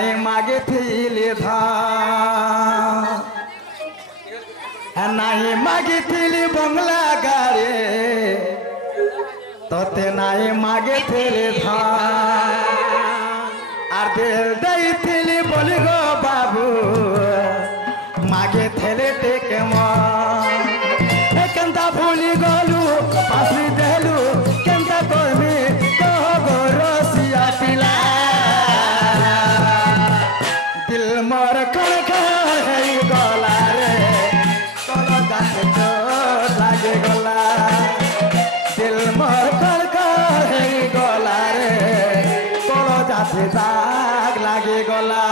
নাই মাগে থিলি ধান নাই মাগে থিলি বংলা গাড়ে তোতে নাই মাগে থিলি ধান আর দিল দেইছিলি বলি গো বাবু মাগে থেলে টেকে মন কেনতা ভুলি গলু পাশি দেলু কেনতা করবি কহ গো রসিয়া পিলা দিল মোর কড় হয়ে গলা রে কোন গাছে চোট লাগে গলা দিল মোর কড় হয়ে গলা রে কোন গাছে দাগ লাগে গলা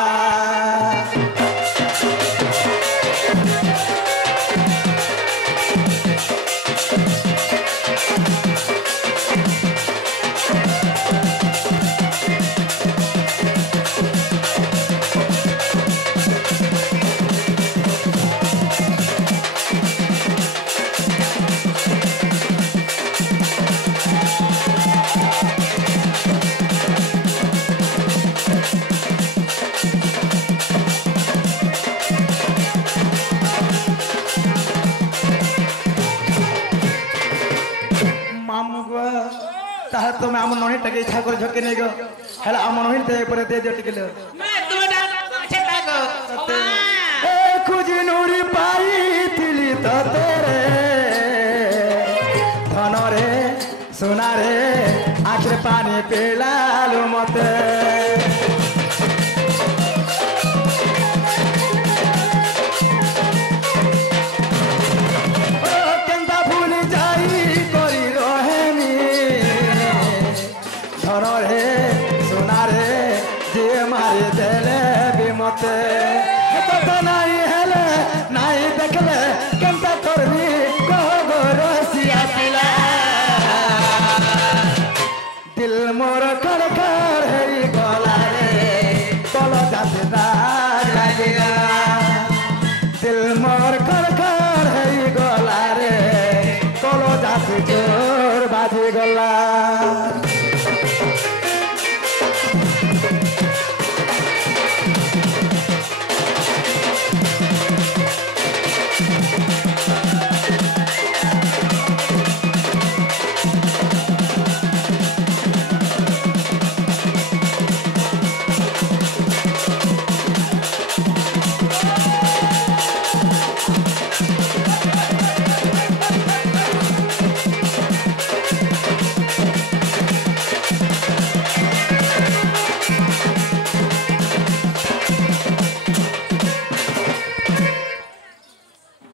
ताहर तो मैं आम नोनी टके इच्छा कर झके नहीं गो हेला आम नोनी ते पर दे दे टिकले मैं तुम डाल अच्छे लागो ए खुज नूरी पाई थिली तो तेरे धन रे सोना रे आखिर पानी पेलालु मते तो नाई हेले नाई देखले केनता करबी कहो गो रसिया पिला दिल मोर